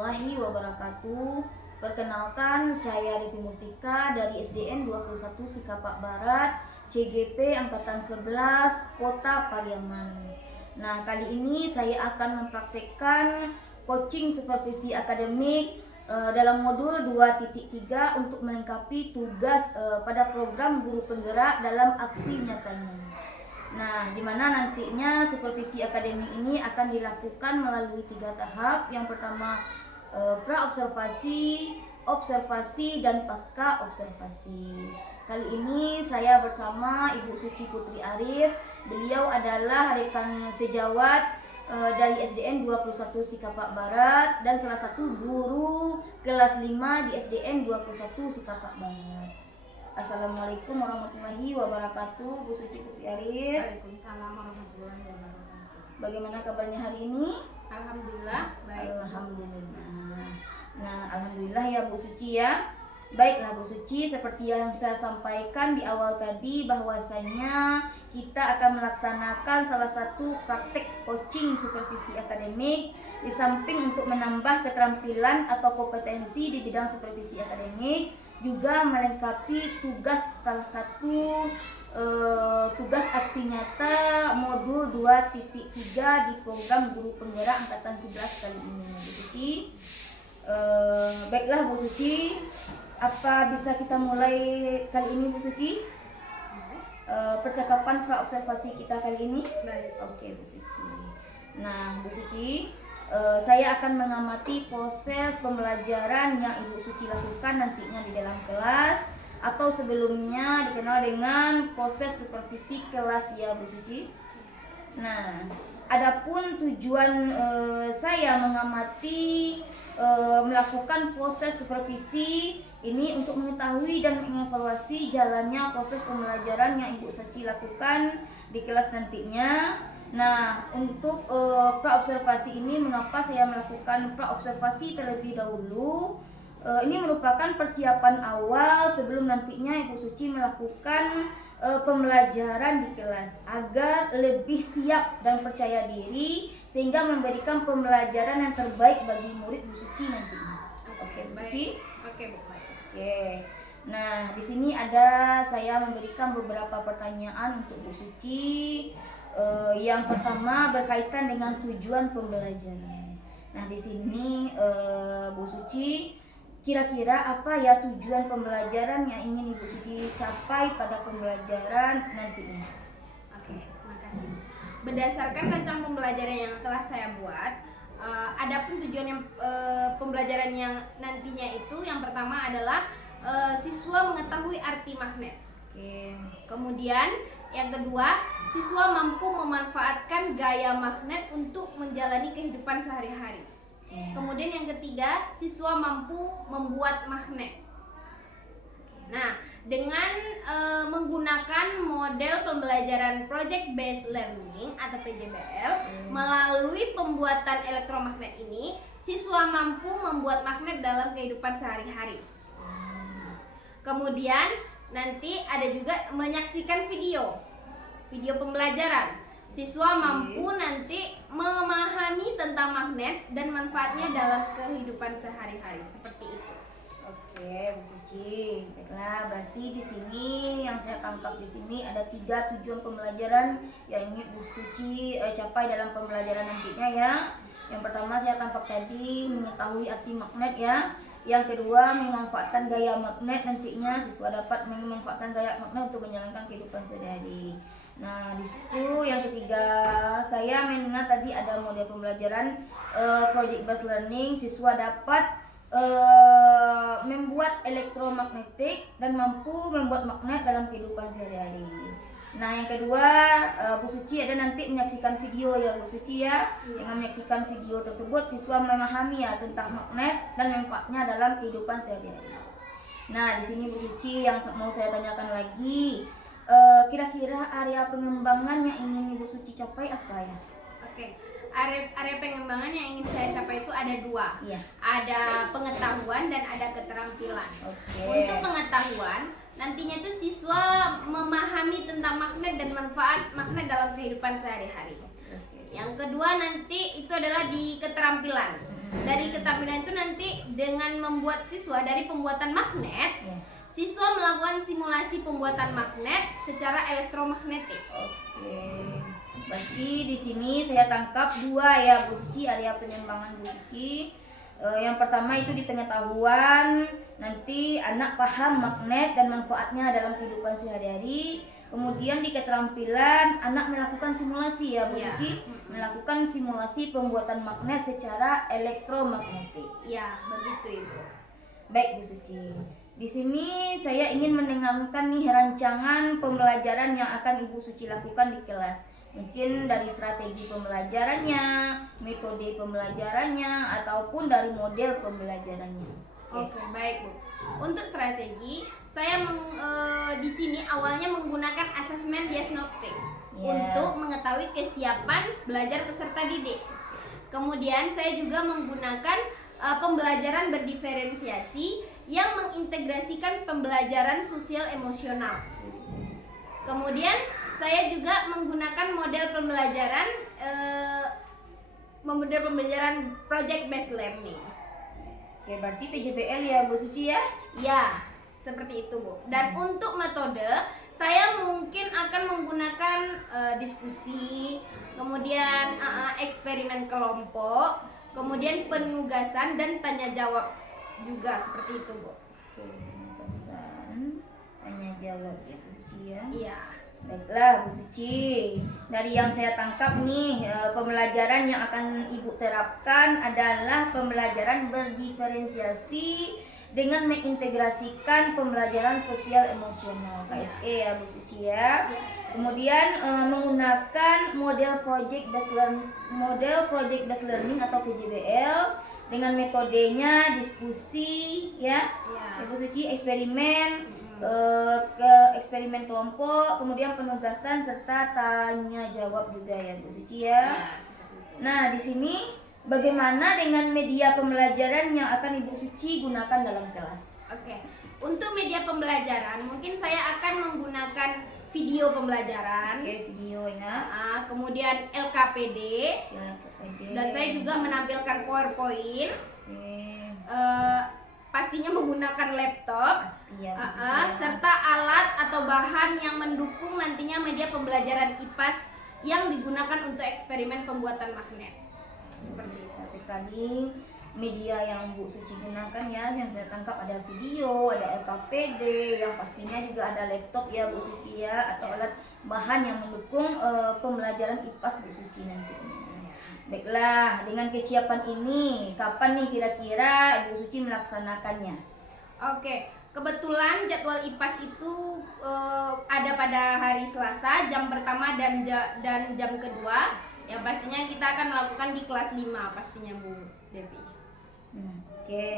warahmatullahi wabarakatuh. Perkenalkan, saya Devi Mustika dari SDN 21 Sikapak Barat, CGP Angkatan 11, Kota Pariaman. Nah, kali ini saya akan mempraktekkan coaching supervisi akademik dalam modul 2.3 untuk melengkapi tugas pada program guru penggerak dalam aksi nyatanya. Nah, di mana nantinya supervisi akademik ini akan dilakukan melalui 3 tahap. Yang pertama pra-observasi, observasi, dan pasca observasi. Kali ini saya bersama Ibu Suci Putri Arif. Beliau adalah rekan sejawat dari SDN 21 Sikapak Barat dan salah satu guru kelas 5 di SDN 21 Sikapak Barat. Assalamualaikum warahmatullahi wabarakatuh, Bu Suci Putri Arif. Waalaikumsalam warahmatullahi wabarakatuh. Bagaimana kabarnya hari ini? Alhamdulillah baik. Alhamdulillah. Nah, alhamdulillah ya Bu Suci ya. Baiklah Bu Suci, seperti yang saya sampaikan di awal tadi bahwasanya kita akan melaksanakan salah satu praktek coaching supervisi akademik di samping untuk menambah keterampilan atau kompetensi di bidang supervisi akademik, juga melengkapi tugas salah satu tugas aksi nyata modul 2.3 di program guru penggerak angkatan 11 kali ini, Bu Suci. Baiklah Bu Suci, apa bisa kita mulai kali ini Bu Suci? Percakapan pra-observasi kita kali ini? Baik. Oke Bu Suci. Nah Bu Suci, saya akan mengamati proses pembelajaran yang Ibu Suci lakukan nantinya di dalam kelas, atau sebelumnya dikenal dengan proses supervisi kelas ya Bu Suci. Nah, adapun tujuan saya mengamati melakukan proses supervisi ini untuk mengetahui dan mengevaluasi jalannya proses pembelajaran yang Ibu Suci lakukan di kelas nantinya. Nah, untuk pra-observasi ini, mengapa saya melakukan pra-observasi terlebih dahulu? Ini merupakan persiapan awal sebelum nantinya Ibu Suci melakukan pembelajaran di kelas agar lebih siap dan percaya diri sehingga memberikan pembelajaran yang terbaik bagi murid Bu Suci nantinya. Oke, Bu Suci? Oke, Bu. Baik. Oke. Nah, di sini ada saya memberikan beberapa pertanyaan untuk Bu Suci. Yang pertama berkaitan dengan tujuan pembelajaran. Nah, di sini Bu Suci, kira-kira apa ya tujuan pembelajaran yang ingin Ibu Suci capai pada pembelajaran nantinya? Oke, makasih. Berdasarkan rencana pembelajaran yang telah saya buat, adapun tujuan yang pembelajaran yang nantinya itu yang pertama adalah siswa mengetahui arti magnet. Oke. Kemudian yang kedua, siswa mampu memanfaatkan gaya magnet untuk menjalani kehidupan sehari-hari. Kemudian yang ketiga, siswa mampu membuat magnet. Nah, dengan menggunakan model pembelajaran Project Based Learning atau PJBL, melalui pembuatan elektromagnet ini, siswa mampu membuat magnet dalam kehidupan sehari-hari. Kemudian nanti ada juga menyaksikan video pembelajaran. Siswa mampu nanti memahami tentang magnet dan manfaatnya dalam kehidupan sehari-hari, seperti itu. Oke, Bu Suci. Baiklah, berarti di sini yang saya tangkap di sini ada 3 tujuan pembelajaran yang ingin Bu Suci capai dalam pembelajaran nantinya ya. Yang pertama saya tangkap tadi mengetahui arti magnet ya. Yang kedua, memanfaatkan gaya magnet, nantinya siswa dapat memanfaatkan gaya magnet untuk menjalankan kehidupan sehari-hari. Nah, di situ yang ketiga, saya mendengar tadi ada model pembelajaran Project Based Learning, siswa dapat membuat elektromagnetik dan mampu membuat magnet dalam kehidupan sehari-hari. Nah, yang kedua, Bu Suci ada nanti menyaksikan video ya Bu Suci ya. Dengan menyaksikan video tersebut, siswa memahami ya tentang magnet dan manfaatnya dalam kehidupan sehari-hari. Nah, di sini Bu Suci yang mau saya tanyakan lagi, kira-kira area pengembangan yang ingin Ibu Suci capai apa ya? Oke, area pengembangan yang ingin saya capai itu ada 2. Iya. Ada pengetahuan dan ada keterampilan. Oke. Untuk pengetahuan, nantinya itu siswa memahami tentang magnet dan manfaat magnet dalam kehidupan sehari-hari. Yang kedua nanti itu adalah di keterampilan. Dari keterampilan itu nanti dengan membuat siswa dari pembuatan magnet, Ya. siswa melakukan simulasi pembuatan magnet secara elektromagnetik. Oke. Berarti di sini saya tangkap dua ya Bu Suci, area pengembangan Bu Suci. Yang pertama itu di pengetahuan, nanti anak paham magnet dan manfaatnya dalam kehidupan sehari-hari. Kemudian di keterampilan anak melakukan simulasi ya Bu Iya. Suci, melakukan simulasi pembuatan magnet secara elektromagnetik. Ya, begitu Ibu. Baik Bu Suci. Di sini saya ingin mendengarkan nih rancangan pembelajaran yang akan Ibu Suci lakukan di kelas. Mungkin dari strategi pembelajarannya, metode pembelajarannya, ataupun dari model pembelajarannya. Oke, baik Bu. Untuk strategi, saya di sini awalnya menggunakan asesmen diagnostik Ya. untuk mengetahui kesiapan belajar peserta didik. Kemudian saya juga menggunakan pembelajaran berdiferensiasi yang mengintegrasikan pembelajaran sosial emosional. Kemudian saya juga menggunakan model pembelajaran project based learning. Oke, berarti PJBL ya Bu Suci ya? Ya, seperti itu Bu. Dan untuk metode, saya mungkin akan menggunakan diskusi, kemudian eksperimen kelompok, kemudian penugasan dan tanya jawab juga seperti itu Bu. Oke, pesan tanya jawab ya Bu Suci ya. Iya. Baiklah Bu Suci, dari yang saya tangkap nih pembelajaran yang akan Ibu terapkan adalah pembelajaran berdiferensiasi dengan mengintegrasikan pembelajaran sosial emosional KSE ya Bu Suci ya. Kemudian menggunakan model project based learning atau PJBL dengan metodenya diskusi ya, Iya. Bu Suci, eksperimen, eksperimen kelompok, kemudian penugasan serta tanya jawab juga ya Bu Suci ya. Seperti itu. Nah, di sini bagaimana dengan media pembelajaran yang akan Ibu Suci gunakan dalam kelas? Oke. Untuk media pembelajaran, mungkin saya akan menggunakan video pembelajaran. Oke, video ya. Kemudian LKPD, Ya, KPD. dan saya juga menampilkan PowerPoint. Oke, Pastinya menggunakan laptop. pasti ya Bu Suci ya. Serta alat atau bahan yang mendukung nantinya media pembelajaran IPAS yang digunakan untuk eksperimen pembuatan magnet. Seperti itu. Bisa sekali media yang Bu Suci gunakan ya, yang saya tangkap ada video, ada LKPD, yang pastinya juga ada laptop ya Bu Suci ya, atau alat bahan yang mendukung pembelajaran IPAS Bu Suci nanti. Baiklah, dengan kesiapan ini, kapan nih kira-kira Ibu Suci melaksanakannya? Oke, kebetulan jadwal IPAS itu ada pada hari Selasa, jam pertama dan jam kedua. Ya pastinya kita akan melakukan di kelas 5 pastinya Bu Devi. Oke.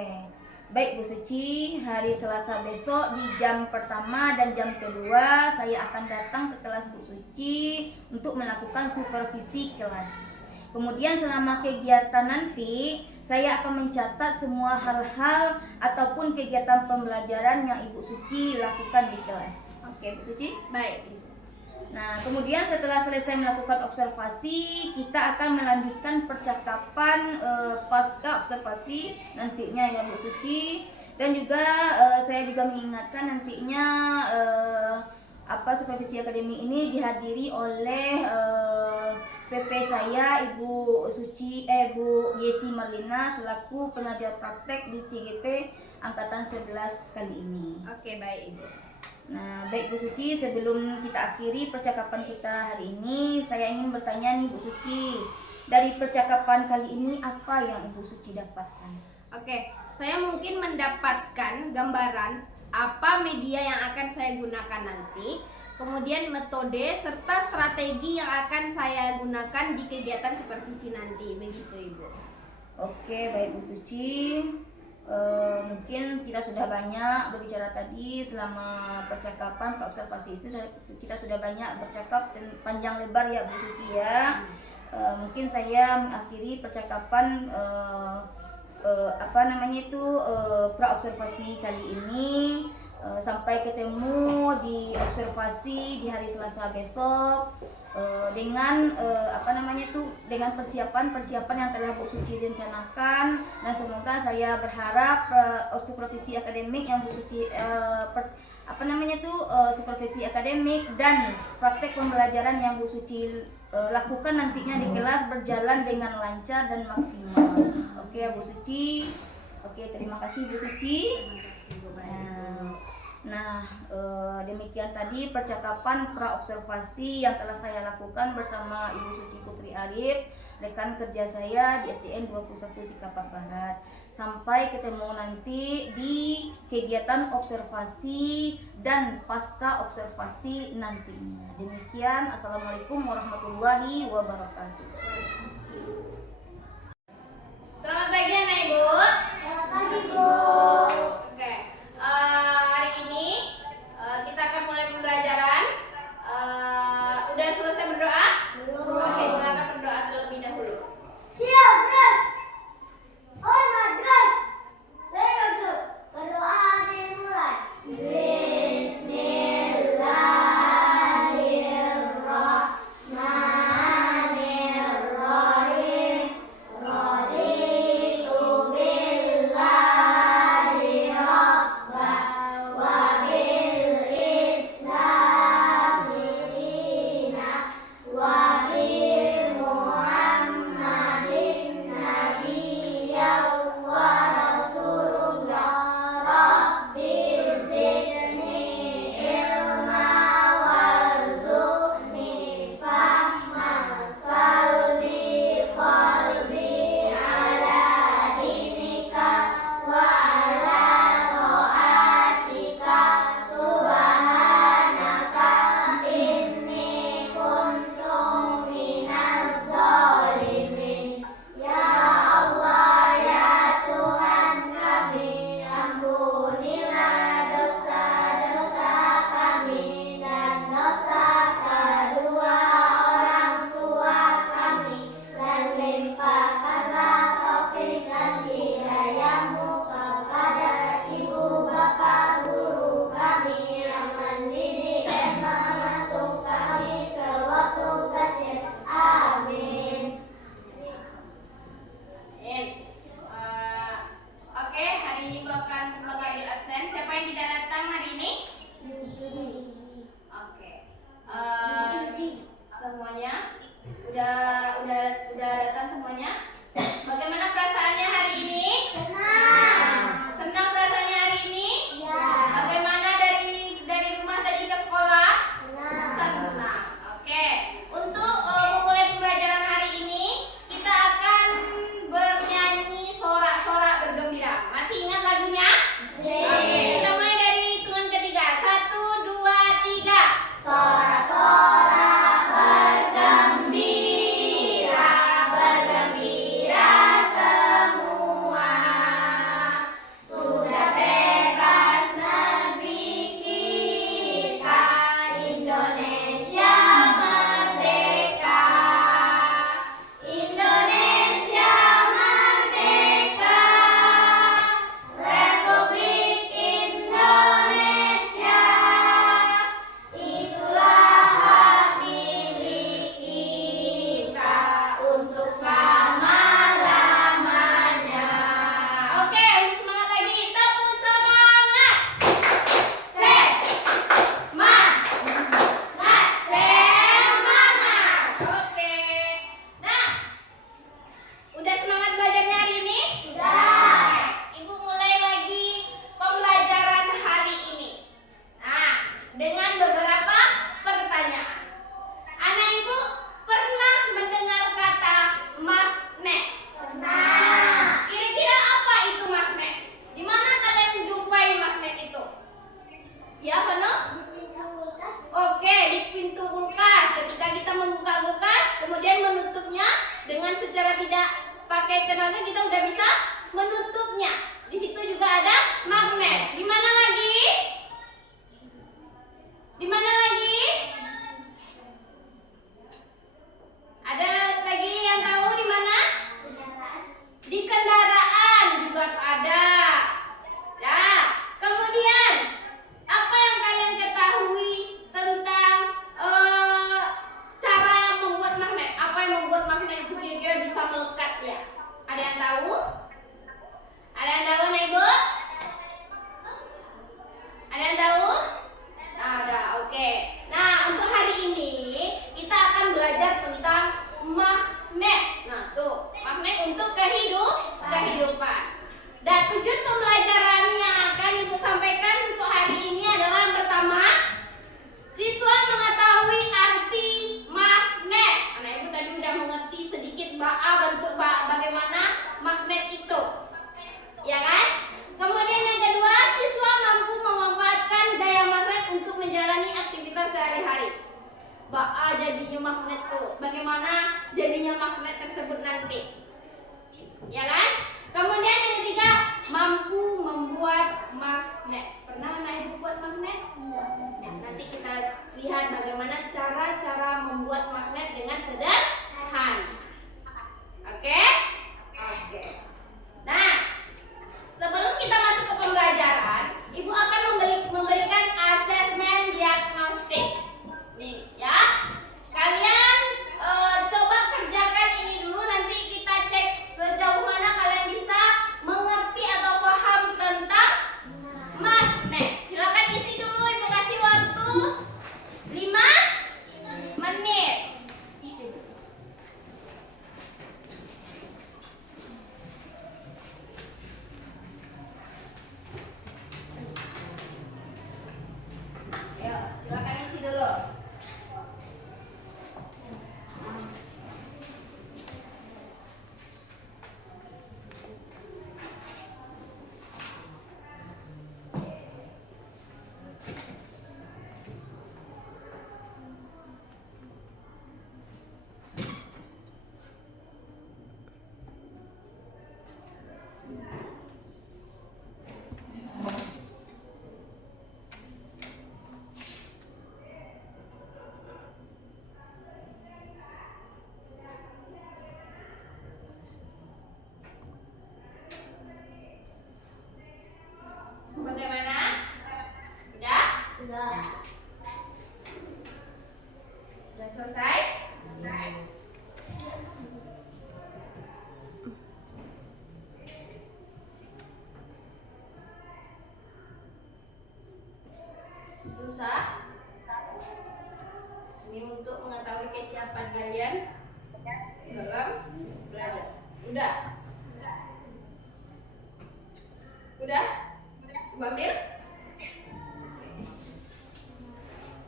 Baik Bu Suci, hari Selasa besok di jam pertama dan jam kedua saya akan datang ke kelas Bu Suci untuk melakukan supervisi kelas. Kemudian selama kegiatan nanti saya akan mencatat semua hal-hal ataupun kegiatan pembelajaran yang Ibu Suci lakukan di kelas. Oke Bu Suci? Baik. Nah, kemudian setelah selesai melakukan observasi, kita akan melanjutkan percakapan pasca observasi nantinya ya Bu Suci. Dan juga saya juga mengingatkan nantinya supervisi akademi ini dihadiri oleh PP saya Ibu Yesi Marlina selaku pengajar praktek di CGP angkatan 11 kali ini. Oke, baik Ibu. Nah, baik Bu Suci, sebelum kita akhiri percakapan kita hari ini, saya ingin bertanya nih Bu Suci, dari percakapan kali ini apa yang Ibu Suci dapatkan? Oke, saya mungkin mendapatkan gambaran apa media yang akan saya gunakan nanti, kemudian metode serta strategi yang akan saya gunakan di kegiatan supervisi nanti, begitu Ibu. Oke, baik Bu Suci. Mungkin kita sudah banyak berbicara tadi selama percakapan observasi itu kita sudah banyak bercakap dan panjang lebar ya Bu Suci ya. Mungkin saya mengakhiri percakapan pra observasi kali ini. Sampai ketemu di observasi di hari Selasa besok dengan dengan persiapan yang telah Bu Suci rencanakan, dan semoga saya berharap supervisi akademik yang Bu Suci supervisi akademik dan praktek pembelajaran yang Bu Suci lakukan nantinya di kelas berjalan dengan lancar dan maksimal. Oke, Bu Suci. Oke, terima kasih Bu Suci. Nah, demikian tadi percakapan pra-observasi yang telah saya lakukan bersama Ibu Suci Putri Arif, rekan kerja saya di SDN 21 Sikapat Barat. Sampai ketemu nanti di kegiatan observasi dan pasca observasi nantinya. Demikian, Assalamualaikum warahmatullahi wabarakatuh. Selamat pagi anak ibu. Selamat pagi, Bu. Oke, hari ini kita akan mulai pembelajaran. Udah selesai berdoa? Oke, silakan berdoa terlebih dahulu. Siap, Bro. Hormat, Bro. Baik, Bro. Berdoa dimulai. Bismillahirrahmanirrahim. Raditu Ini untuk mengetahui kesiapan kalian dalam belajar. Udah? Udah? Coba ambil.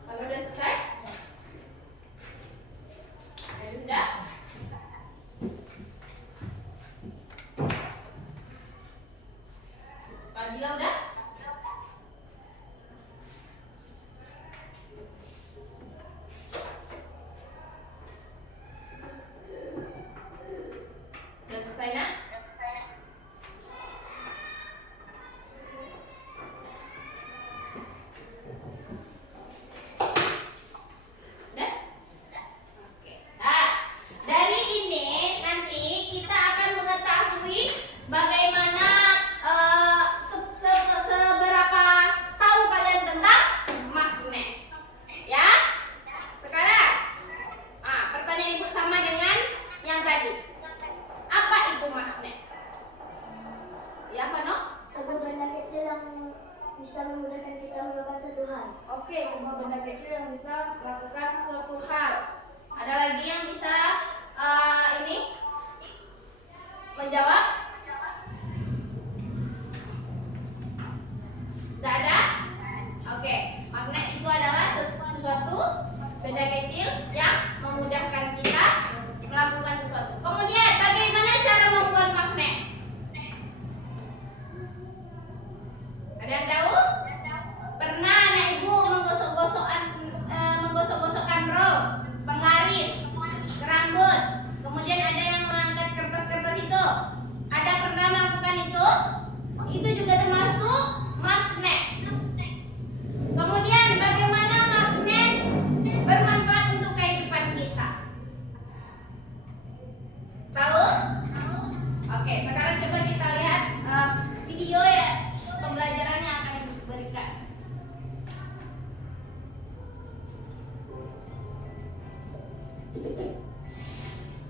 Kalau udah selesai? Udah? Pak Jila udah? Udah selesai nak? Udah? Oke. Nah, dari ini nanti kita akan mengetahui bagaimana seberapa tahu kalian tentang magnet. Ya? Sekarang, pertanyaan ibu sama dengan yang tadi. Apa itu magnet? Ya, Vano? Sebuah benda kecil yang bisa memudahkan kita melakukan satu hal. Oke, sebuah benda kecil yang bisa melakukan suatu hal. Ada lagi yang bisa ini menjawab? Tidak ada? Oke, magnet itu adalah sesuatu benda kecil yang memudahkan kita melakukan sesuatu. Kemudian, bagaimana cara membuat magnet? Ada yang tahu? Pernah anak ibu menggosok-gosokkan roll, penggaris, ke rambut. Kemudian ada yang mengangkat kertas-kertas itu. Ada pernah melakukan itu? Itu juga termasuk magnet. Kemudian bagaimana magnet bermanfaat untuk kehidupan kita? Tahu? Oke, sekarang coba kita lihat video ya pembelajaran yang akan diberikan.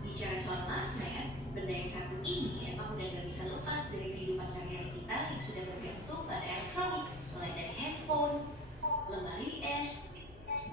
Bicara soal magnet, benda yang satu ini emang udah gak bisa lepas dari kehidupan sehari-hari kita yang sudah bergantung pada elektronik, mulai dari handphone, lemari es,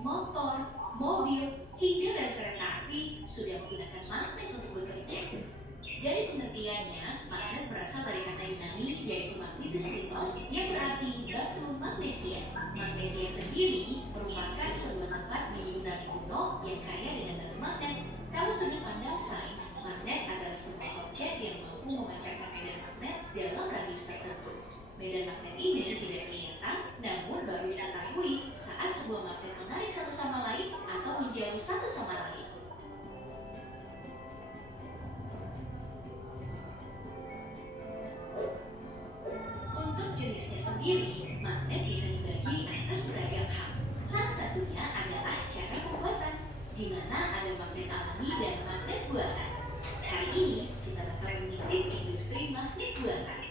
motor, mobil, hingga rel kereta api sudah menggunakan magnet untuk bekerja. Dari pengertiannya, magnet berasal dari kata Yunani yaitu magnetositos yang berarti batu magnesia. Magnesia sendiri merupakan sebuah tempat di Yunani kuno yang kaya dengan batu magnet. Kamu sudut pandang sains, magnet adalah sebuah objek yang mampu memancarkan medan magnet dalam radius tertentu. Medan magnet ini tidak kelihatan, namun baru diketahui saat sebuah magnet menarik satu sama lain atau menjauh satu sama lain. Untuk jenisnya sendiri, magnet bisa dibagi atas beragam hal. Salah satunya adalah cara pembuatan, di mana ada magnet alami dan magnet buatan. Hari ini kita bakal mengintip industri magnet buatan.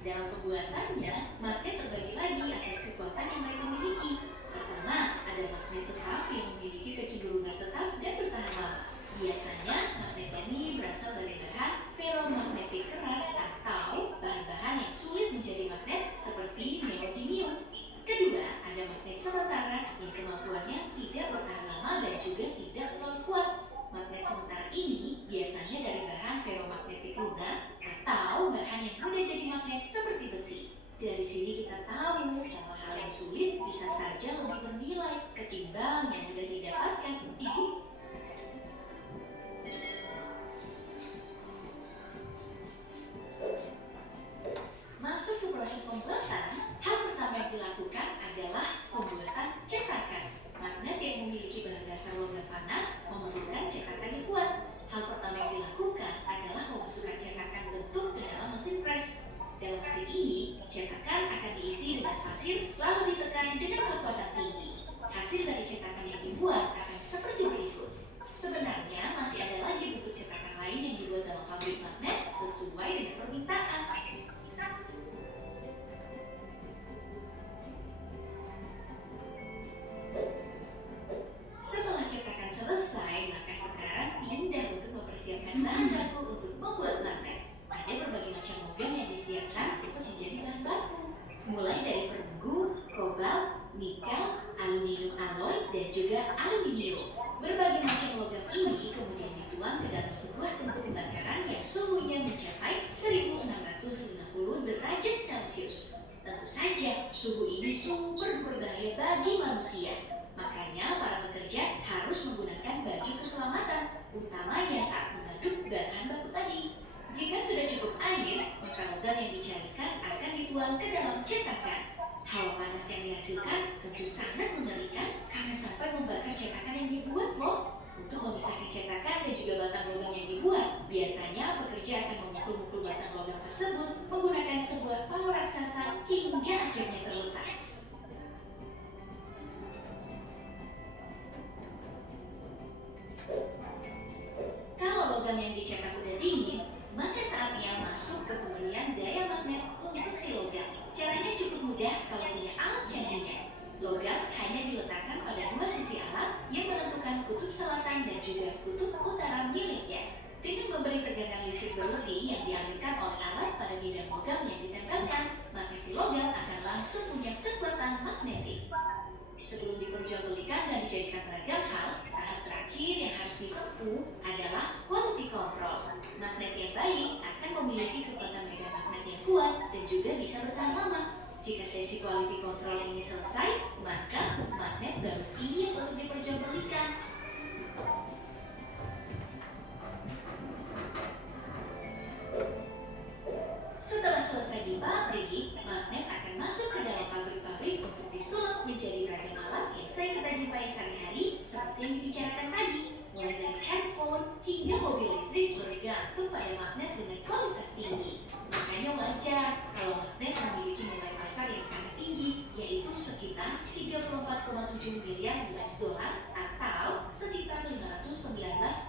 Dalam pembuatannya, magnet terbagi lagi atas kekuatan yang mereka miliki. Pertama, ada magnet tetap yang memiliki kecenderungan tetap dan bertahan lama. Biasanya, magnet ini berasal dari bahan ferromagnetik keras atau bahan-bahan yang sulit menjadi magnet seperti neodymium. Kedua, ada magnet sementara yang kemampuannya tidak bertahan lama dan juga tidak terlalu kuat. Magnet sementara ini biasanya dari bahan ferromagnetik lunak atau bahan yang mudah jadi magnet seperti besi. Dari sini kita tahu bahwa hal yang sulit bisa saja lebih bernilai ketimbang yang mudah didapatkan. Masuk ke proses pembuatan, hal pertama yang dilakukan adalah pembuatan cetakan. Magnet yang memiliki bahan dasar logam panas memerlukan cetakan yang kuat. Hal pertama yang dilakukan adalah memasukkan cetakan bentuk ke dalam mesin press. Dalam mesin ini, cetakan akan diisi dengan pasir lalu ditekan dengan kekuatan tinggi. Hasil dari cetakan yang dibuat akan seperti berikut. Sebenarnya masih ada lagi bentuk cetakan lain yang dibuat dalam pabrik magnet sesuai dengan permintaan. Setelah cetakan selesai, maka sekarang pindah untuk mempersiapkan bahan baku untuk membuat magnet. Ada berbagai macam logam yang disiapkan untuk menjadi bahan baku, mulai dari perunggu, kobalt, nikel, aluminium alloy, dan juga aluminium. saja, suhu ini super berbahaya bagi manusia. Makanya para pekerja harus menggunakan baju keselamatan, utamanya saat mengaduk bahan baku tadi. Jika sudah cukup air, maka logam yang dicarikan akan dituang ke dalam cetakan. Hawa panas yang dihasilkan tentu sangat mengerikan karena sampai membakar cetakan yang dibuat loh. Untuk memisahkan cetakan dan juga batang logam yang dibuat, biasanya pekerja akan memukul-mukul batang logam tersebut menggunakan sebuah palu raksasa hingga akhirnya terlepas. Kalau logam yang dicetak udah dingin, maka saatnya masuk ke pembelian daya magnet untuk si logam. Caranya cukup mudah kalau punya alat canggihnya. Logam hanya diletakkan pada dua sisi alat yang menentukan kutub selatan dan juga kutub utara miliknya. Dengan memberi tegangan listrik berlebih yang dialirkan oleh alat pada bidang logam yang ditempelkan, maka si logam akan langsung punya kekuatan magnetik. Sebelum diperjualbelikan dan dijadikan beragam hal, tahap terakhir yang harus ditempuh adalah quality control. Magnet yang baik akan memiliki kekuatan megamagnet yang kuat dan juga bisa bertahan lama. Jika sesi quality control ini selesai, maka magnet baru siap untuk diperjualbelikan. Setelah selesai di pabrik, magnet akan masuk ke dalam pabrik-pabrik untuk disulap menjadi beragam alat yang sering kita jumpai sehari-hari seperti yang dibicarakan tadi, mulai dari handphone hingga mobil listrik bergantung pada magnet dengan kualitas tinggi. Makanya wajar kalau magnet memiliki nilai pasar yang sangat tinggi, yaitu sekitar 34,7 miliar US dollar atau sekitar 519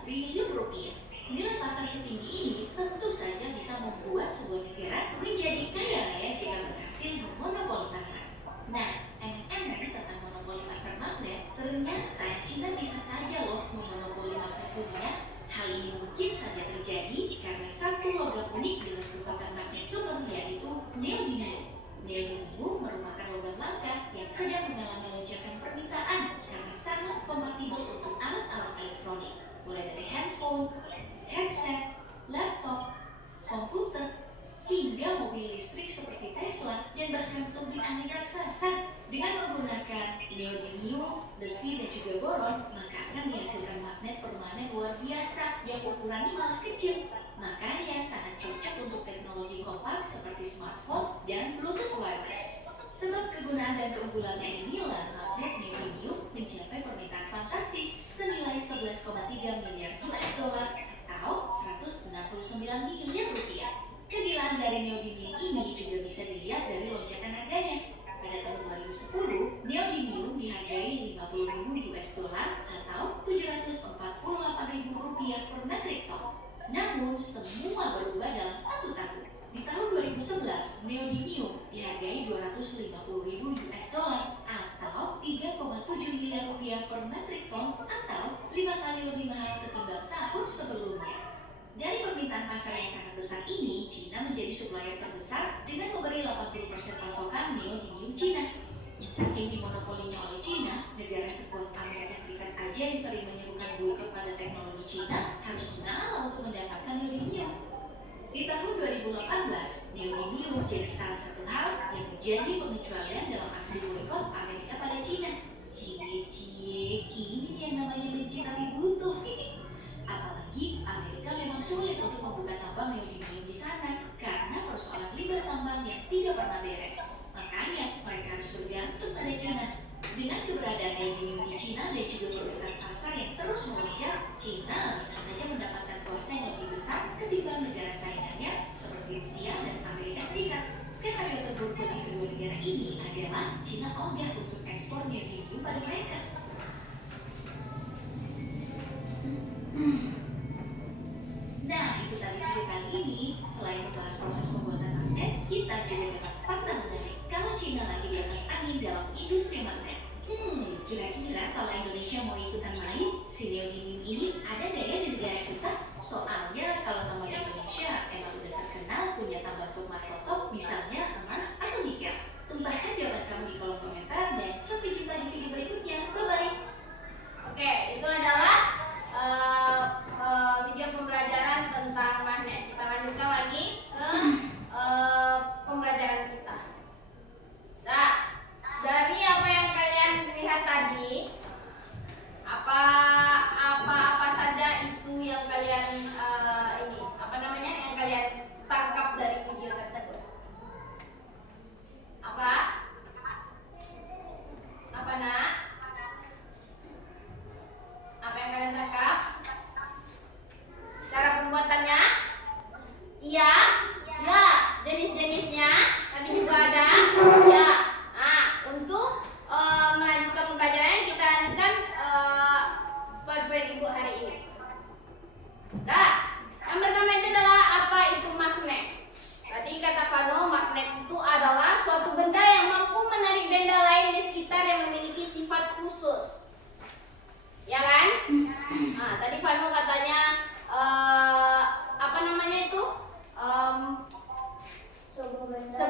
triliun rupiah. Nilai pasar setinggi ini tentu saja bisa membuat sebuah negara menjadi kaya raya jika berhasil memonopoli pasar. Nah, emang-emang tentang monopoli pasar magnet, ternyata Cina bisa saja loh memonopoli magnet dunia. Hal ini mungkin saja terjadi karena satu logam unik dengan kekuatan magnet super, yaitu neodymium. Neodymium merupakan logam langka yang sedang mengalami lonjakan permintaan karena sangat kompatibel untuk alat-alat elektronik, mulai dari handphone, headset, laptop, komputer, hingga mobil listrik seperti Tesla dan bahkan turbin angin raksasa. Dengan menggunakan neodymium, besi, dan juga boron, maka akan dihasilkan magnet permanen luar biasa yang ukurannya malah kecil. Makanya sangat cocok untuk teknologi kompak seperti smartphone dan Bluetooth wireless. Sebab kegunaan dan keunggulannya inilah magnet neodymium mencapai permintaan fantastis senilai 11,3 miliar US dollar atau 169 miliar rupiah. Kegilaan dari neodymium ini juga bisa dilihat dari lonjakan harganya. Pada tahun 2010, neodymium dihargai 50.000 US dollar atau 748.000 rupiah per metrik ton. Namun, semua berubah dalam satu tahun. Di tahun 2011, neodymium dihargai 250.000 US dollar atau 3,7 miliar rupiah per metrik ton atau 5 kali lebih mahal ketimbang tahun sebelumnya. Dari permintaan pasar yang sangat besar ini, Cina menjadi supplier terbesar dengan memberi 80% pasokan neodymium Cina. Saking dimonopolinya oleh Cina, negara sekuat Amerika Serikat aja yang sering menyerukan boikot pada teknologi Cina harus mengalah untuk mendapatkan neodymium. Di tahun 2018, neodymium jadi salah satu hal yang menjadi pengecualian dalam aksi boikot Amerika pada Cina. Cie, ini yang namanya benci tapi butuh. Apalagi Amerika memang sulit untuk membuka tambang neodymium di sana karena persoalan limbah tambang yang tidak pernah beres. Makanya mereka harus bergantung pada Cina. Dengan keberadaan neodymium di Cina dan juga permintaan pasar yang terus melonjak, Cina bisa saja mendapatkan kuasa yang lebih besar ketimbang negara saingannya seperti Rusia dan Amerika Serikat. Skenario terburuk bagi kedua negara ini adalah Cina ogah untuk ekspor neodymium pada mereka. Nah, itu tadi video kali ini. Selain membahas proses pembuatan magnet, kita juga dapat fakta menarik kalau Cina lagi di atas angin dalam industri magnet. Kira-kira kalau Indonesia mau ikutan main, si neodymium ini ada gak ya di negara kita? Soalnya kalau tambang Indonesia emang udah terkenal punya tambang top markotop, misalnya emas atau nikel. Tumpahkan jawaban kamu di kolom komentar dan sampai jumpa di video berikutnya. Bye-bye. Oke, itu adalah video pembelajaran tentang magnet. Kita lanjutkan lagi ke pembelajaran kita.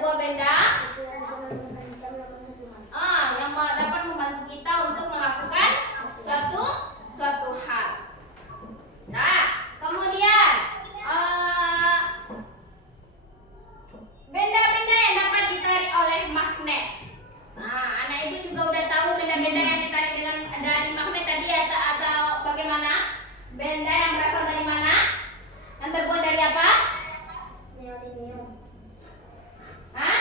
sebuah benda yang bisa memudahkan kita melakukan satu hal. yang dapat membantu kita untuk melakukan suatu hal. Nah, kemudian benda-benda yang dapat ditarik oleh magnet. Nah, anak ibu juga udah tahu benda-benda yang ditarik dari magnet tadi atau bagaimana? Benda yang berasal dari mana? Yang terbuat dari apa? Neodymium. Hah?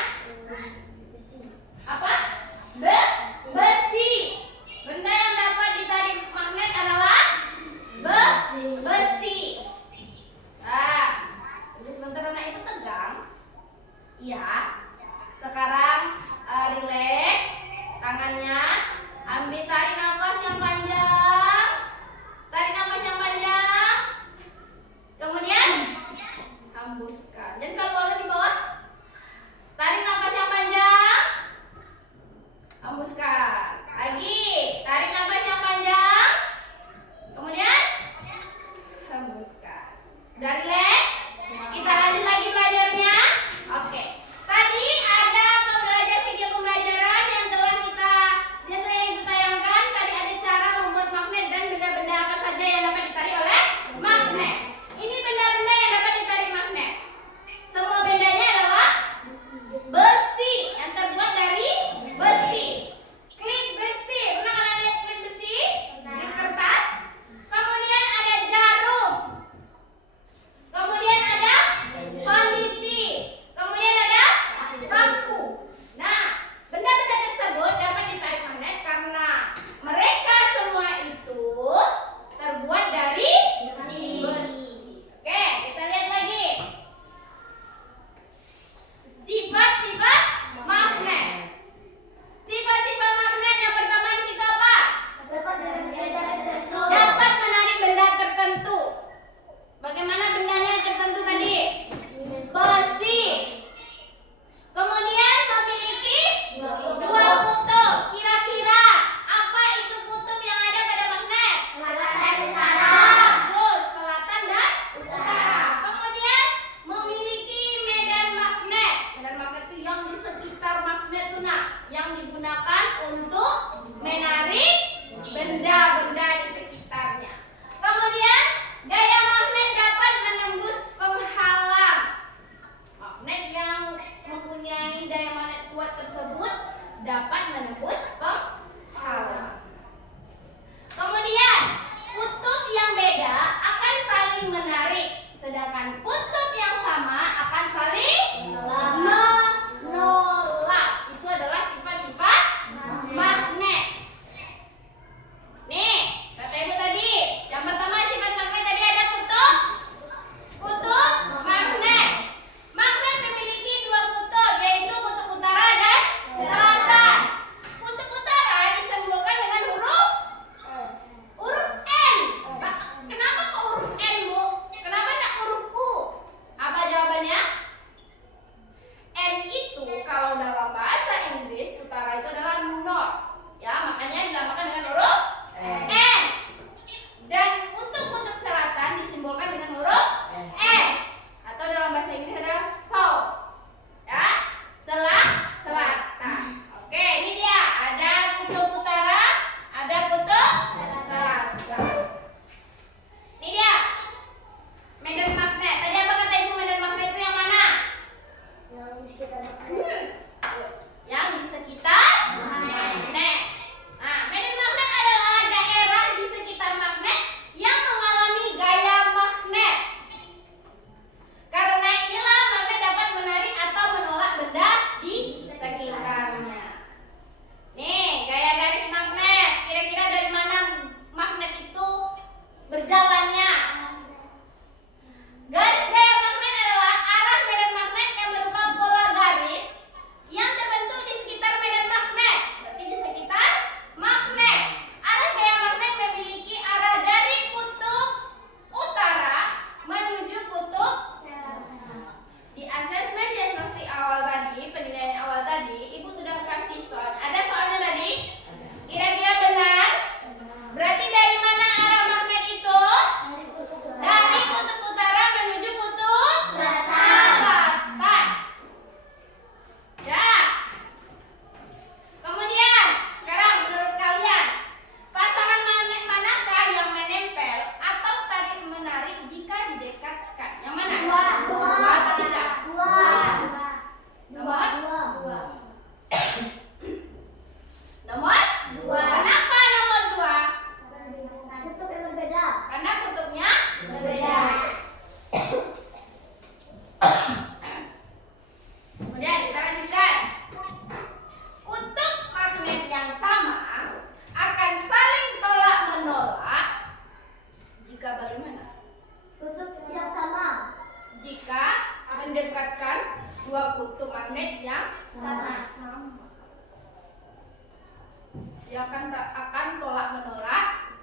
dia akan tolak menolak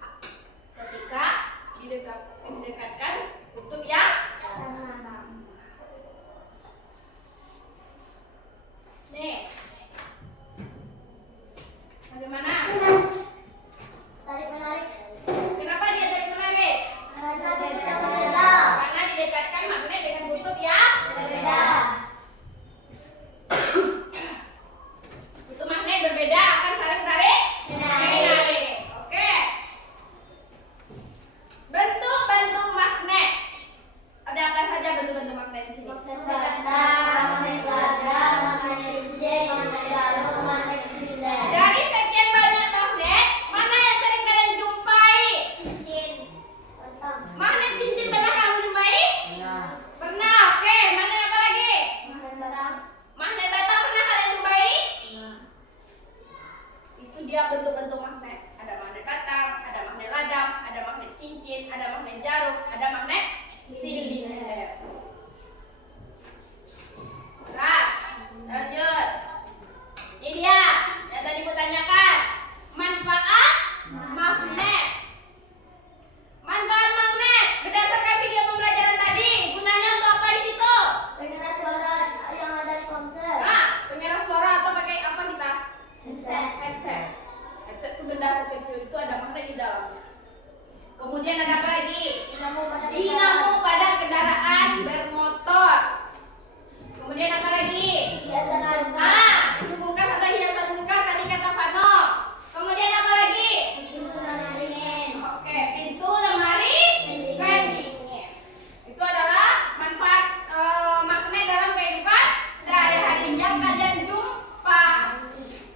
ketika didekatkan kutub yang sama. Nih, bagaimana? Tarik menarik. Kenapa dia tarik menarik? Karena berbeda. Karena didekatkan magnet dengan kutub yang Berbeda. kutub magnet berbeda akan saling tarik menarik. Oke. Bentuk-bentuk magnet. Ada apa saja bentuk-bentuk magnet di sini? Magnet batang, magnet lada, magnet cincin, magnet jarum, magnet silinder. Dari sekian banyak magnet, mana yang sering kalian jumpai? Cincin. Batang. Magnet cincin pernah kamu jumpai? Pernah. Oke. Magnet apa lagi? Magnet batang. Magnet batang pernah kalian jumpai? Itu dia bentuk-bentuk magnet. Ada magnet batang, ada magnet ladam, ada magnet cincin, ada magnet jarum, ada magnet silinder. Nah, lanjut. Ini dia yang tadi aku tanyakan. Manfaat magnet. Manfaat magnet berdasarkan video pembelajaran tadi, gunanya untuk apa di situ? Pengeras suara yang ada di ponsel. Nah, pengeras suara atau pakai apa kita? Headset. Headset. Headset itu benda sekecil itu ada magnet di dalamnya. Kemudian ada apa lagi? Dinamo pada kendaraan bermotor. Kemudian apa lagi? Hiasan kulkas. Ah, itu kulkas atau hiasan kulkas tadi kata Fano. Kemudian apa lagi? Pintu lemari dingin. Oke, pintu lemari pendingin. Itu adalah manfaat magnet dalam kehidupan sehari-hari yang kalian jumpa.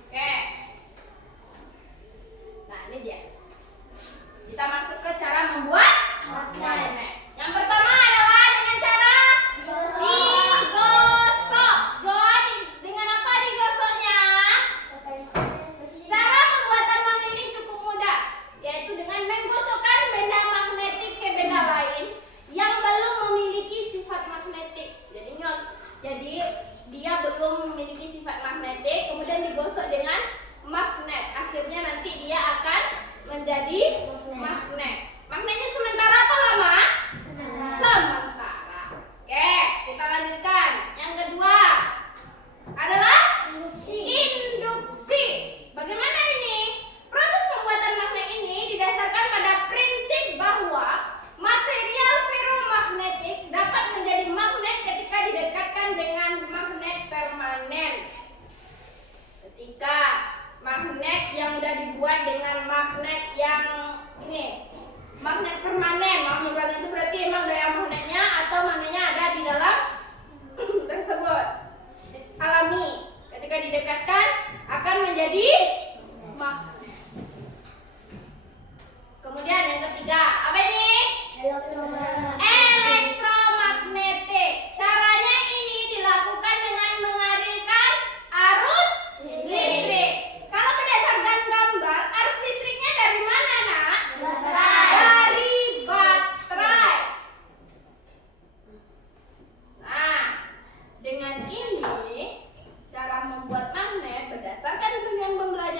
Oke. Nah, ini dia. Kita masuk ke cara membuat magnet. Yang pertama adalah dengan cara digosok. Jadi, dengan apa digosoknya? Cara pembuatan magnet ini cukup mudah, yaitu dengan menggosokkan benda magnetik ke benda lain yang belum memiliki sifat magnetik. Jadi dia belum memiliki sifat magnetik, kemudian digosok dengan magnet. Akhirnya nanti dia akan menjadi magnet. Magnetnya sementara atau lama? Sementara. Oke, kita lanjutkan. Yang kedua adalah induksi. Bagaimana ini? Proses pembuatan magnet ini didasarkan pada prinsip bahwa material ferromagnetik dapat menjadi magnet ketika didekatkan dengan magnet permanen. Ketika magnet yang sudah dibuat dengan magnet yang ini, magnet permanen. Magnet permanen itu berarti emang daya magnetnya atau magnetnya ada di dalam tersebut. Alami. Ketika didekatkan akan menjadi magnet. Kemudian yang ketiga, apa ini? Elektromagnetik. Caranya ini dilakukan dengan mengalirkan arus listrik. Kalau berdasarkan gambar, arus listriknya dari mana, Nak? Dari baterai. Nah, dengan ini cara membuat magnet berdasarkan dengan pembelajaran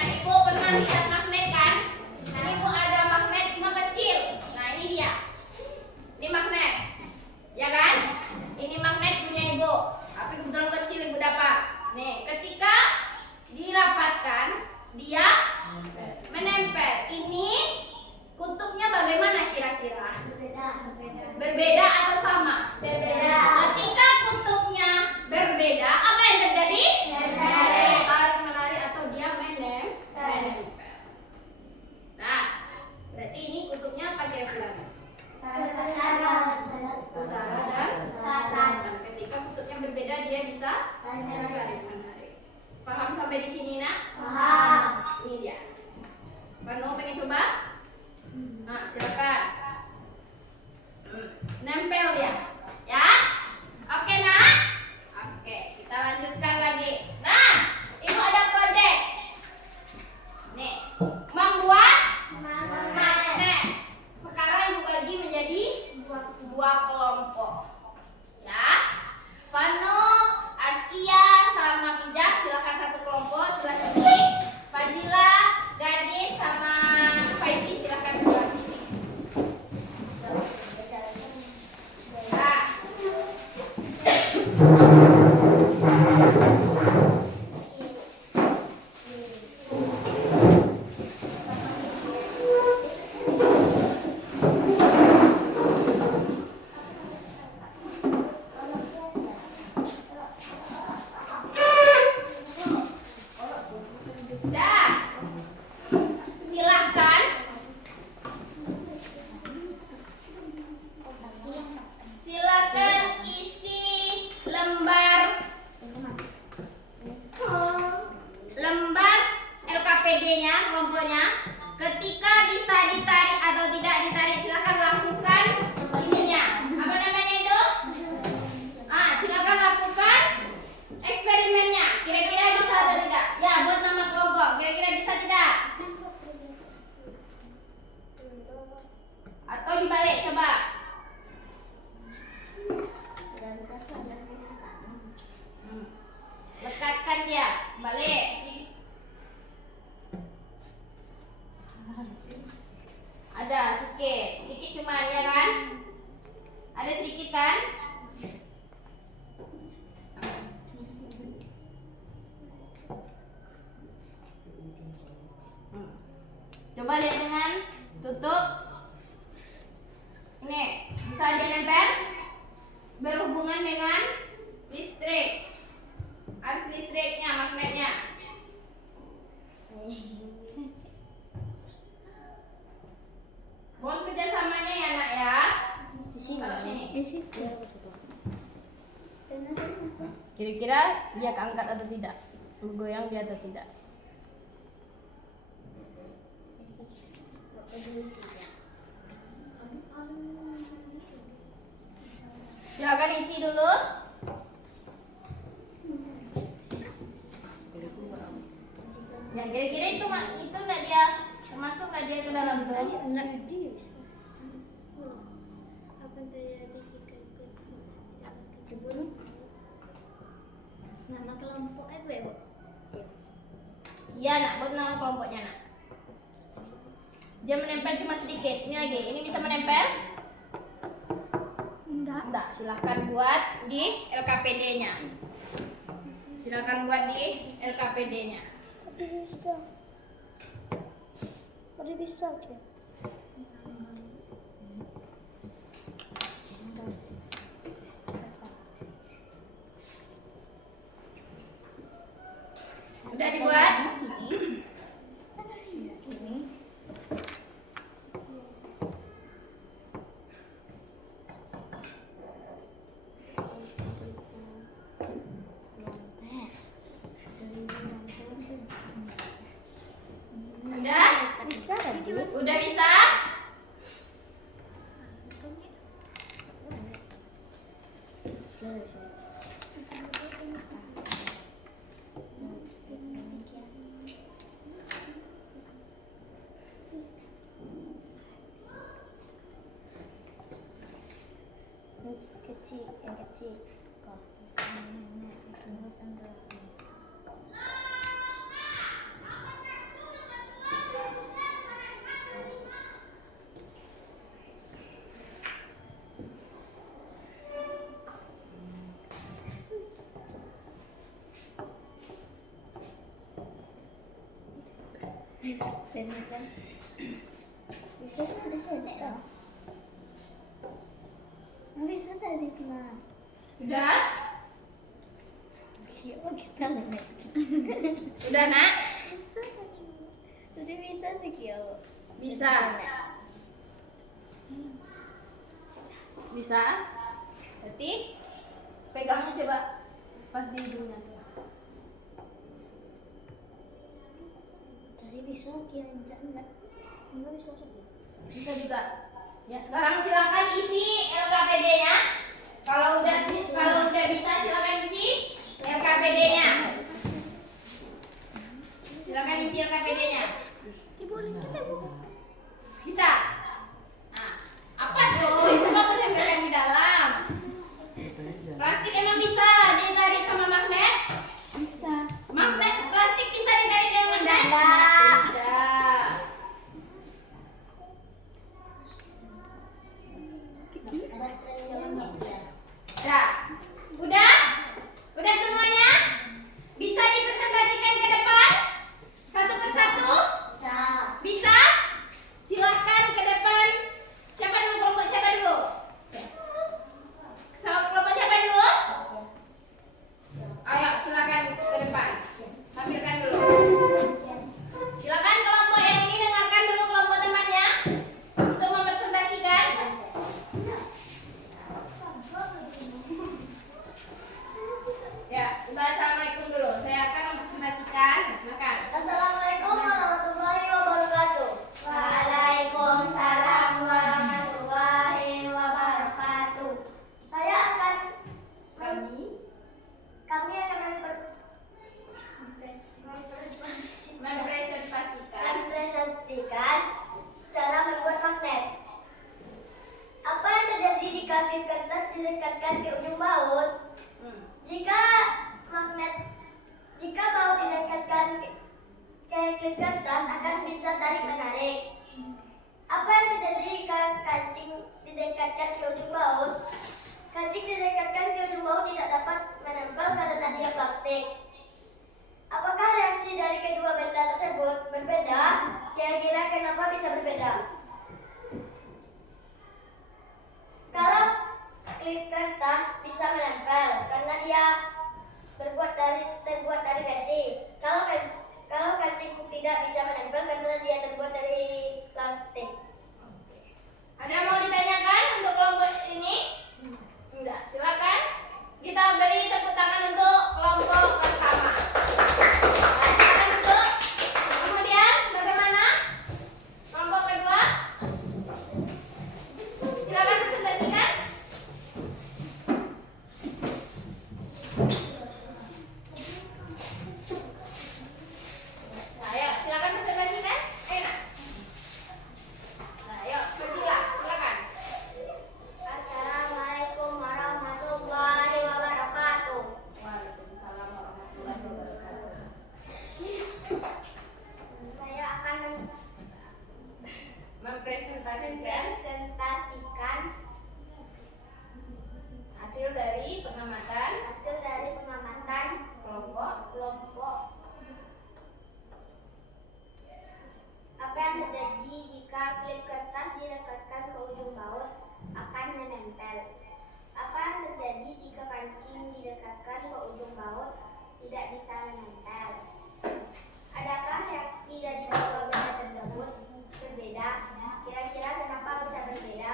Anak ibu pernah lihat magnet kan? Nah, ibu ada magnet cuma kecil. Nah, ini dia. Ini magnet. Ya kan? Ini magnet punya ibu. Tapi kebetulan kecil ibu dapat. Nih, ketika dirapatkan, dia menempel. Ini kutubnya bagaimana kira-kira? Berbeda atau sama? Berbeda. Ketika kutubnya berbeda, apa yang terjadi? Tarik-menarik atau dia menempel. Nah, berarti ini kutubnya apa kira-kira? Utara dan selatan. Ketika kutubnya berbeda, dia bisa tarik-menarik. Paham sampai di sini, nak? Paham. Ini dia. Panu pengen coba? Nah, silakan. Nempel dia. Ya? Oke, nak? Oke, kita lanjutkan lagi. Nah, ibu ada proyek. Nih, membuat magnet. Sekarang ibu bagi menjadi dua kelompok. Ya. Vano, Askia, sama Pijak silakan satu kelompok sebelah sini. Fazila, Gadis, sama Faizi silakan sebelah sini. Nah. Dah. Silakan. Silakan isi lembar LKPD-nya, kelompoknya. Ketika bisa ditarik atau tidak ditarik, silakan lakukan ininya. Apa namanya itu? Silakan lakukan eksperimennya. Kira-kira bisa atau tidak? Ya, buat nama kelompok. Kira-kira bisa tidak? Atau dibalik, coba. Lekatkan dia, balik. Ada sedikit cuma ya kan? Ada sedikit kan? Coba lihat dengan tutup. Ini bisa dinempel, berhubungan dengan listrik. Harus listriknya, magnetnya. Mohon kerjasamanya ya, nak ya. Taruh sini. Kira-kira dia keangkat atau tidak? Bergoyang dia atau tidak? Silakan isi dulu. Ya, kira-kira itu nggak dia termasuk nggak dia ke dalam tuh? Nama kelompok apa ya, Bu? Iya, nak, buat nama kelompoknya, nak. Dia menempel cuma sedikit. Ini lagi, ini bisa menempel? Enggak. Silahkan buat di LKPD-nya. Silakan buat di LKPD-nya. Bisa ya. Udah dibuat? Udah? Bisa kan, Bu? Udah bisa? Kecil, yang kecil. Sudah? Sudah nak? Bisa. Bisa? Berarti pegangnya coba pas di hidungnya tuh. Bisa juga. Ya, sekarang silakan isi LKPD-nya. Kalau udah bisa silakan isi LKPD-nya. Silakan isi LKPD-nya. Bisa? Nah, apa tuh? Itu kamu tempelkan di dalam. Plastik emang bisa ditarik sama magnet? Bisa. Magnet plastik bisa ditarik dengan magnet? Tidak. Ya. Udah? Udah semuanya? Bisa dipresentasikan ke depan? Satu persatu? Bisa? Silakan ke depan. Siapa dulu? Kelompok siapa dulu? Kelompok siapa dulu? Ayo silakan ke depan. Tampilkan dulu. Silakan kelompok yang ini dengarkan dulu kelompok temannya untuk mempresentasikan. Ya, udah assalamualaikum dulu. Saya akan mempresentasikan. Silakan. Assalamualaikum warahmatullahi wabarakatuh. Waalaikumsalam warahmatullahi wabarakatuh. Kami akan mempresentasikan cara membuat magnet. Apa yang terjadi jika klip kertas didekatkan ke ujung baut? Jika baut didekatkan ke klip kertas akan bisa tarik menarik. Apa yang terjadi jika kancing didekatkan ke ujung baut? Kancing didekatkan ke ujung baut tidak dapat menempel karena dia plastik. Apakah reaksi dari kedua benda tersebut berbeda? Kira-kira kenapa bisa berbeda? Kalau klip kertas bisa menempel karena dia terbuat dari besi. Kalau kancing tidak bisa menempel karena dia terbuat dari plastik. Ada yang mau ditanyakan untuk kelompok ini? Enggak, silakan. Kita beri tepuk tangan untuk kelompok pertama. Nah, silakan duduk. Kemudian bagaimana? Kelompok kedua? Silakan presentasikan. Nah, ayo silakan presentasikan. Enak. Nah, ayo Fadila, silakan. Assalamualaikum warahmatullahi wabarakatuh. Waalaikumsalam warahmatullahi wabarakatuh. Saya akan Mempresentasikan hasil dari pengamatan kelompok. apa yang terjadi jika klip kertas dilekatkan ke ujung baut akan menempel. Apa yang terjadi jika kancing didekatkan ke ujung baut tidak bisa menempel. Adakah reaksi dari kedua benda tersebut berbeda? Kira-kira kenapa bisa berbeda?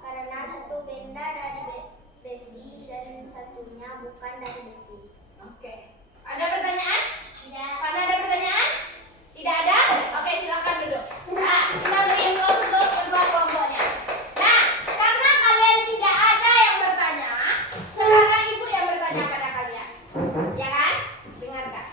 Karena satu benda dari besi dan satunya bukan dari besi. Oke. Ada pertanyaan? Tidak. Mana ada pertanyaan? Tidak ada? Oke, silakan duduk. Nah, kita beri improve untuk kedua kelompoknya. Nah, karena kalian tidak ada yang bertanya, sekarang ibu yang bertanya pada kalian. Ya kan? Dengarkan.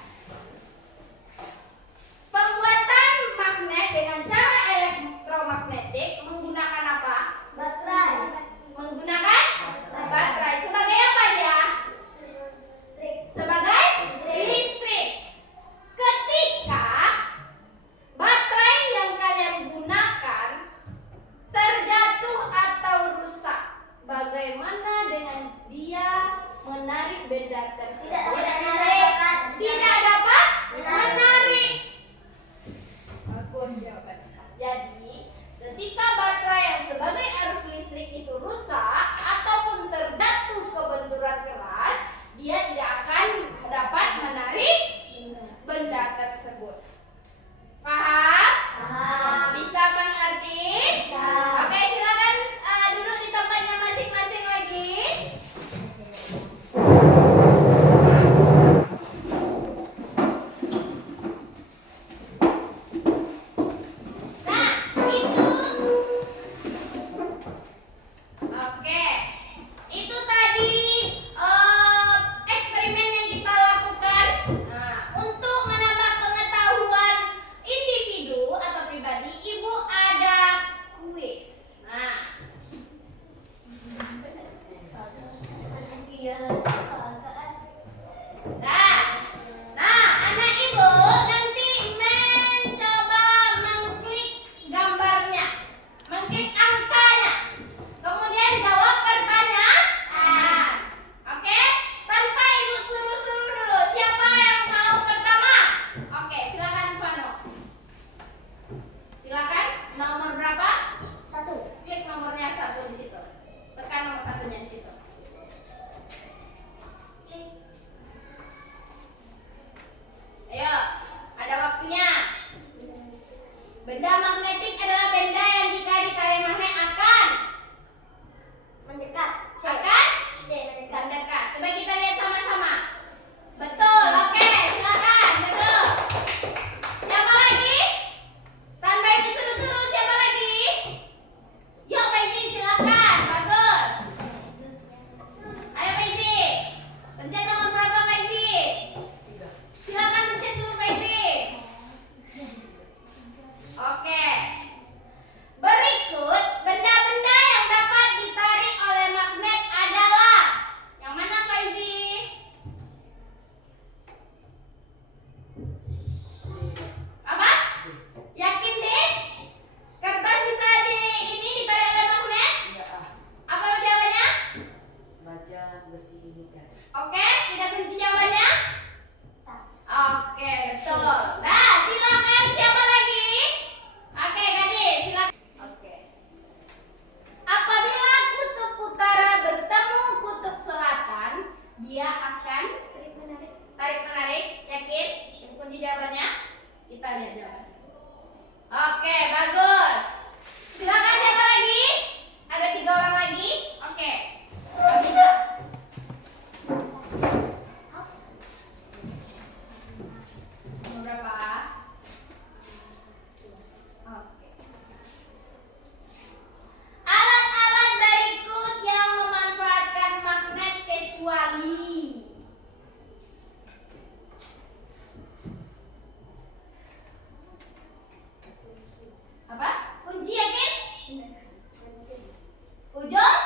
Benda magnetik adalah benda yang jika ditarik magnet akan Mendekat. C. akan C. Mendekat. mendekat. Coba kita lihat sama-sama. Betul, oke, silakan. Betul. Siapa lagi? Tanpa ibu suruh-suruh, siapa lagi? Yuk, Faizi, silakan. Bagus. Ayo, Faizi. Pencet nomor berapa, Faizi? Silakan pencet dulu, Faizi. Oke. Berikut benda-benda yang dapat ditarik oleh magnet adalah yang mana, Faizi? Apa? Yakin deh? Kertas bisa ini ditarik oleh magnet? Iya, ah. Apa jawabannya? Baja, besi, nikel. Oke, tidak kunci jawabannya? Oke, betul. Nah, silakan siapa lagi? Oke, Gadis, silakan. Oke. Apabila kutub utara bertemu kutub selatan, dia akan tarik menarik. Yakin? Itu kunci jawabannya? Kita lihat jawabannya. Oke, bagus. Silakan siapa lagi? Ada 3 orang lagi. Oke. Bisa. Nomor berapa? Oke. Alat-alat berikut yang memanfaatkan magnet kecuali apa? Kunci, yakin? Ujung?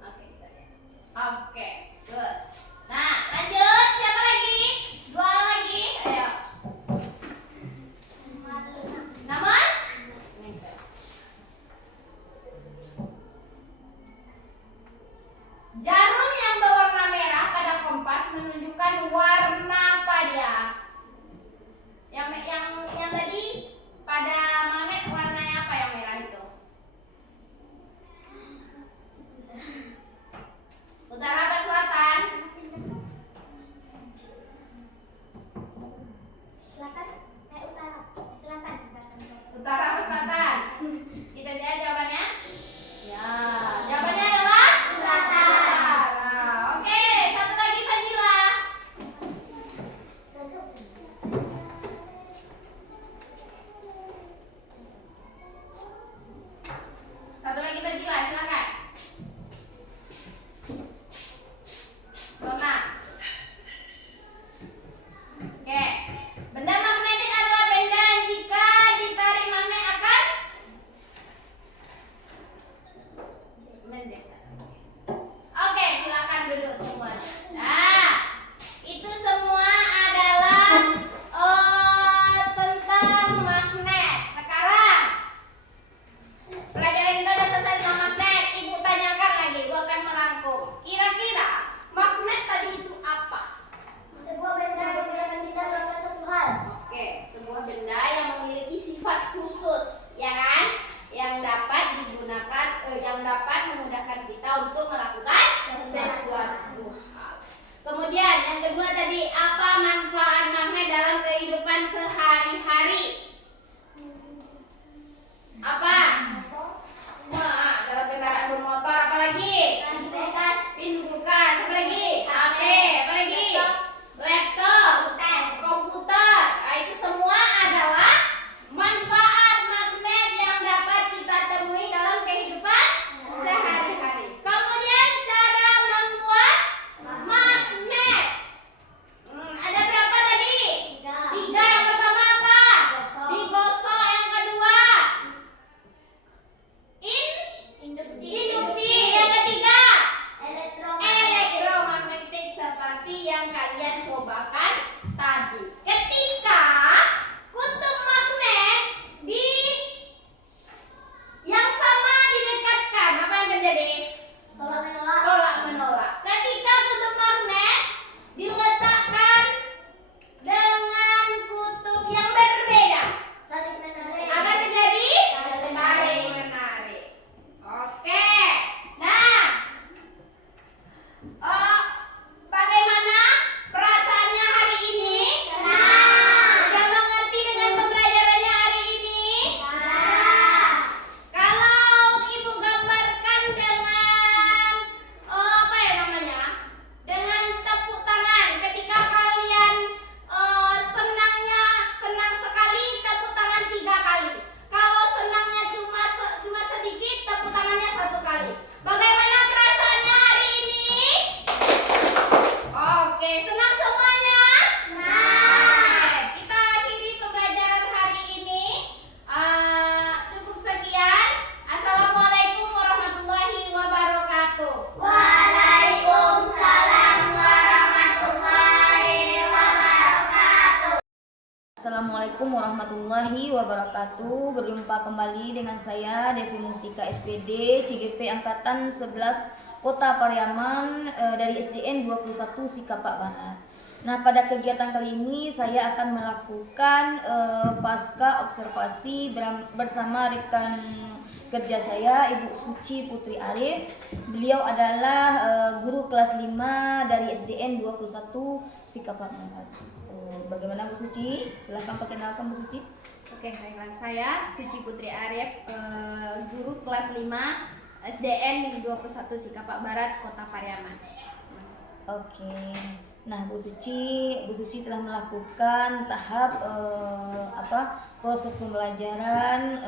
Oke, kita lihat. Oke, good. Nah, lanjut. Siapa lagi? 2 orang lagi. Ayo. Nama? Jarum yang berwarna merah pada kompas menunjukkan warna apa dia? Yang tadi pada magnet warnanya apa yang merah itu? warahmatullahi wabarakatuh. Berjumpa kembali dengan saya Devi Mustika SPD CGP Angkatan 11 Kota Pariaman dari SDN 21 Sikapak Barat. Nah, pada kegiatan kali ini saya akan melakukan pasca observasi bersama rekan kerja saya, Ibu Suci Putri Arif. Beliau adalah guru kelas 5 dari SDN 21 Sikapak Barat. Bagaimana Bu Suci? Silahkan perkenalkan Bu Suci. Oke, baiklah. Saya Suci Putri Arif, guru kelas 5 SDN 21 Sikapak Barat, Kota Pariaman. Oke. Nah, Bu Suci telah melakukan tahap proses pembelajaran,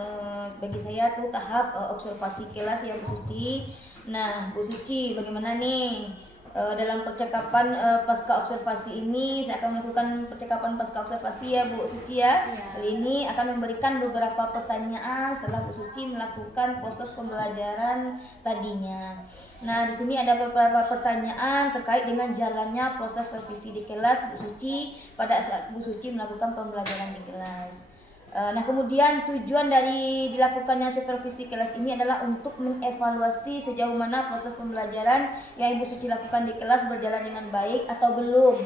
bagi saya tuh tahap observasi kelas ya Bu Suci. Nah, Bu Suci, bagaimana nih dalam percakapan pasca observasi ini? Saya akan melakukan percakapan pasca observasi ya Bu Suci ya. Kali ini akan memberikan beberapa pertanyaan setelah Bu Suci melakukan proses pembelajaran tadinya. Nah, di sini ada beberapa pertanyaan terkait dengan jalannya proses supervisi di kelas Bu Suci pada saat Bu Suci melakukan pembelajaran di kelas. Nah, kemudian tujuan dari dilakukannya supervisi kelas ini adalah untuk mengevaluasi sejauh mana proses pembelajaran yang Ibu Suci lakukan di kelas berjalan dengan baik atau belum.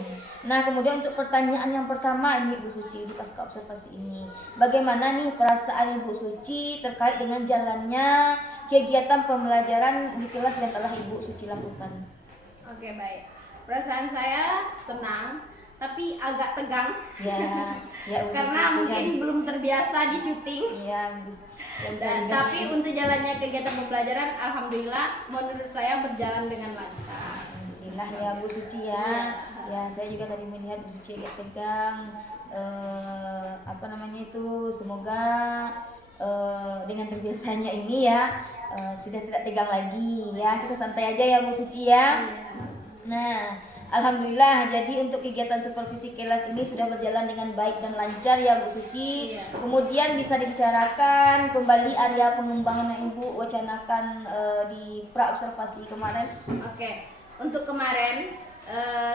Nah, kemudian untuk pertanyaan yang pertama ini Ibu Suci di pasca observasi ini, bagaimana nih perasaan Ibu Suci terkait dengan jalannya kegiatan pembelajaran di kelas yang telah Ibu Suci lakukan? Oke, baik. Perasaan saya senang, tapi agak tegang. Ya, Karena mungkin belum terbiasa di syuting. Tapi untuk jalannya kegiatan pembelajaran, alhamdulillah menurut saya berjalan dengan lancar. Alhamdulillah ya Bu Suci ya. Ya, saya juga tadi melihat Bu Suci agak tegang. Semoga dengan terbiasanya ini ya sudah tidak tegang lagi ya. Kita santai aja ya Bu Suci ya. Nah, alhamdulillah, jadi untuk kegiatan supervisi kelas ini sudah berjalan dengan baik dan lancar ya Bu Suci. Kemudian bisa dibicarakan kembali area pengembangan yang Ibu wacanakan di pra observasi kemarin. Oke, untuk kemarin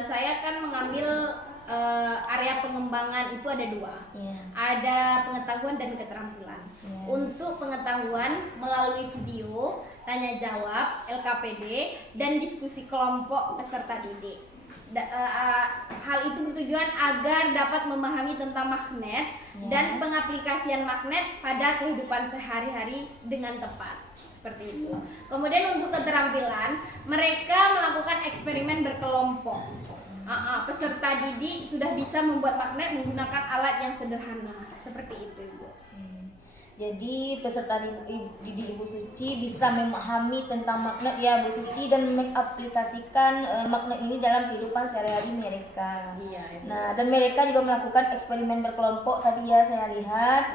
saya kan mengambil area pengembangan itu ada 2. Ada pengetahuan dan keterampilan. Untuk pengetahuan melalui video, tanya jawab, LKPD, dan diskusi kelompok peserta didik. Hal itu bertujuan agar dapat memahami tentang magnet dan pengaplikasian magnet pada kehidupan sehari-hari dengan tepat. Seperti itu. Kemudian untuk keterampilan, mereka melakukan eksperimen berkelompok. Peserta didik sudah bisa membuat magnet menggunakan alat yang sederhana. Seperti itu, Ibu. Jadi peserta didik Ibu Suci bisa memahami tentang magnet ya Bu Suci dan mengaplikasikan magnet ini dalam kehidupan sehari-hari mereka. Nah, dan mereka juga melakukan eksperimen berkelompok tadi ya saya lihat.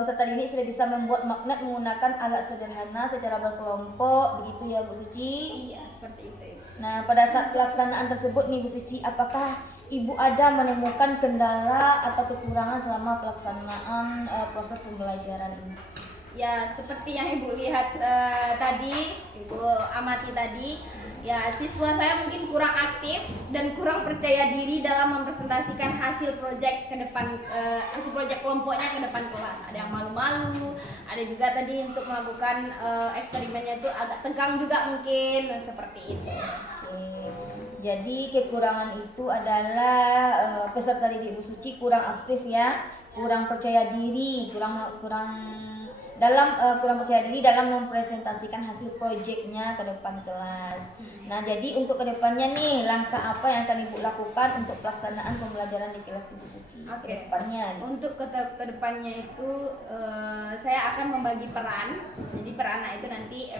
Peserta didik sudah bisa membuat magnet menggunakan alat sederhana secara berkelompok, begitu ya Bu Suci? Iya, seperti itu. Nah, pada saat pelaksanaan tersebut nih Bu Suci, apakah Ibu ada menemukan kendala atau kekurangan selama pelaksanaan proses pembelajaran ini? Ya, seperti yang Ibu lihat tadi, Ibu amati tadi, ya siswa saya mungkin kurang aktif dan kurang percaya diri dalam mempresentasikan hasil proyek ke depan, hasil proyek kelompoknya ke depan kelas. Ada yang malu-malu, ada juga tadi untuk melakukan eksperimennya itu agak tegang juga mungkin, seperti itu. Jadi kekurangan itu adalah peserta didik Ibu Suci kurang aktif ya, kurang percaya diri, kurang percaya diri dalam mempresentasikan hasil proyeknya ke depan kelas. Nah, jadi untuk kedepannya nih, langkah apa yang akan Ibu lakukan untuk pelaksanaan pembelajaran di kelas Ibu Suci? Kedepannya. Untuk kedepannya itu saya akan membagi peran. Jadi peran itu nanti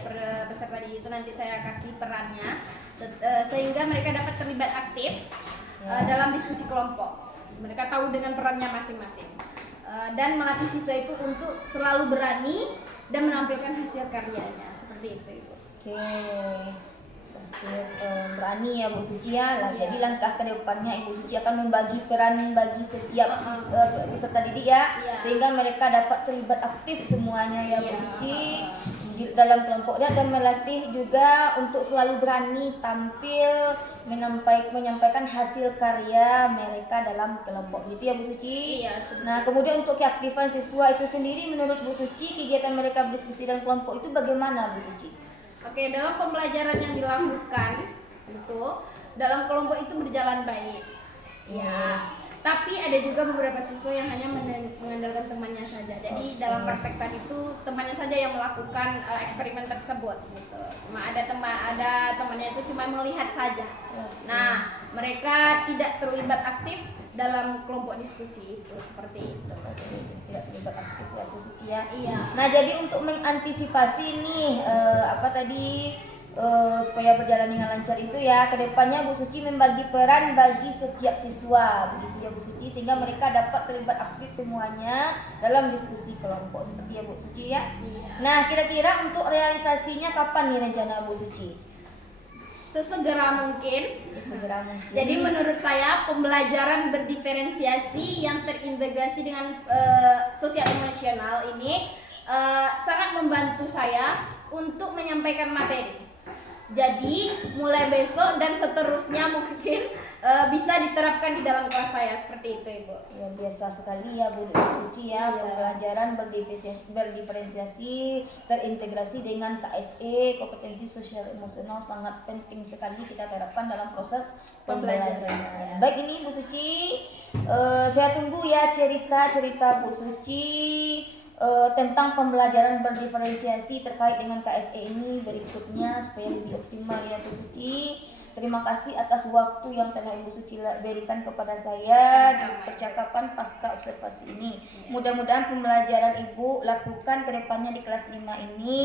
peserta didik itu nanti saya kasih perannya sehingga mereka dapat terlibat aktif dalam diskusi kelompok. Mereka tahu dengan perannya masing-masing. Dan melatih siswa itu untuk selalu berani dan menampilkan hasil karyanya, seperti itu, Ibu. Oke, berani ya Bu Suci ya. Jadi langkah ke depannya Ibu Suci akan membagi peran bagi setiap peserta didik ya, sehingga mereka dapat terlibat aktif semuanya ya Bu Suci. di dalam kelompoknya dan melatih juga untuk selalu berani tampil menyampaikan hasil karya mereka dalam kelompok gitu ya Bu Suci. Iya, sebenarnya. Nah kemudian untuk keaktifan siswa itu sendiri menurut Bu Suci kegiatan mereka berdiskusi dalam kelompok itu bagaimana Bu Suci? Oke, dalam pembelajaran yang dilakukan itu dalam kelompok itu berjalan baik. Ya. Tapi ada juga beberapa siswa yang hanya mengandalkan temannya saja. Jadi dalam praktek tadi itu temannya saja yang melakukan eksperimen tersebut gitu. Ada temannya itu cuma melihat saja. Nah, mereka tidak terlibat aktif dalam kelompok diskusi itu seperti itu. Tidak terlibat aktif ya Bu Suci ya. Iya. Nah jadi untuk mengantisipasi nih supaya berjalan dengan lancar itu ya kedepannya Bu Suci membagi peran bagi setiap siswa begitu ya Bu Suci sehingga mereka dapat terlibat aktif semuanya dalam diskusi kelompok seperti ya Bu Suci ya. Iya. Nah kira-kira untuk realisasinya kapan nih rencana Bu Suci? Sesegera mungkin. Segera mungkin. Jadi menurut saya pembelajaran berdiferensiasi yang terintegrasi dengan sosial emosional ini sangat membantu saya untuk menyampaikan materi. Jadi mulai besok dan seterusnya mungkin bisa diterapkan di dalam kelas saya seperti itu Ibu. Ya biasa sekali ya Bu Suci ya, pembelajaran berdiferensiasi terintegrasi dengan KSE kompetensi sosial emosional sangat penting sekali kita terapkan dalam proses pembelajaran. Baik ini Bu Suci, saya tunggu ya cerita Bu Suci tentang pembelajaran berdiferensiasi terkait dengan KSE ini berikutnya supaya lebih optimal ya Bu Suci. Terima kasih atas waktu yang telah Ibu Suci berikan kepada saya di percakapan pasca observasi ini. Mudah-mudahan pembelajaran Ibu lakukan ke depannya di kelas 5 ini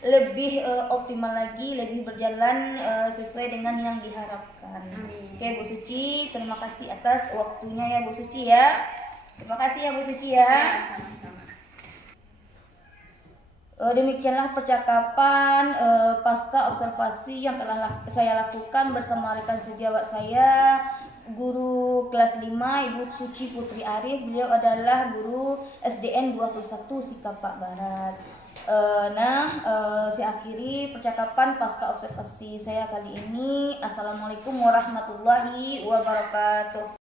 lebih optimal lagi, lebih berjalan sesuai dengan yang diharapkan. Oke Bu Suci, terima kasih atas waktunya ya Bu Suci ya. Terima kasih ya Bu Suci ya. Sama-sama. Demikianlah percakapan pasca observasi yang telah saya lakukan bersama rekan sejawat saya, guru kelas 5 Ibu Suci Putri Arif. Beliau adalah guru SDN 21 Sikapak Barat. Saya akhiri percakapan pasca observasi saya kali ini. Assalamualaikum warahmatullahi wabarakatuh.